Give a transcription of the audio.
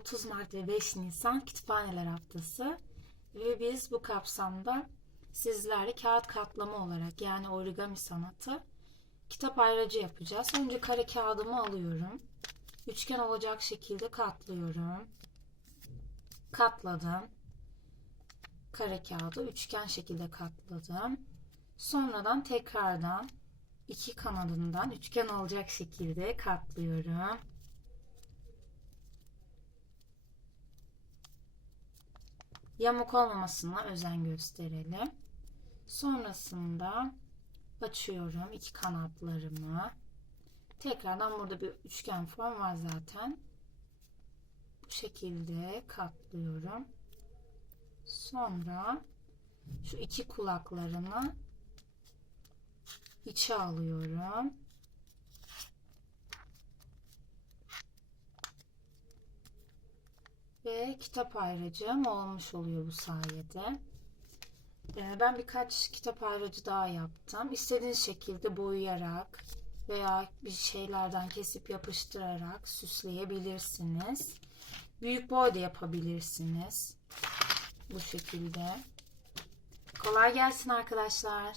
30 Mart ve 5 Nisan Kütüphaneler Haftası ve biz bu kapsamda sizlerle kağıt katlama olarak yani origami sanatı kitap ayracı yapacağız. Önce kare kağıdımı alıyorum. Üçgen olacak şekilde katlıyorum. Katladım. Kare kağıdı üçgen şekilde katladım. Sonradan tekrardan iki kanadından üçgen olacak şekilde katlıyorum. Yamuk olmamasına özen gösterelim. Sonrasında açıyorum iki kanatlarımı. Tekrardan burada bir üçgen form var zaten. Bu şekilde katlıyorum. Sonra şu iki kulaklarını içe alıyorum. Ve kitap ayracım olmuş oluyor bu sayede. Ee, Ben birkaç kitap ayracı daha yaptım. İstediğiniz şekilde boyayarak veya bir şeylerden kesip yapıştırarak süsleyebilirsiniz. Büyük boy da yapabilirsiniz. Bu şekilde. Kolay gelsin arkadaşlar.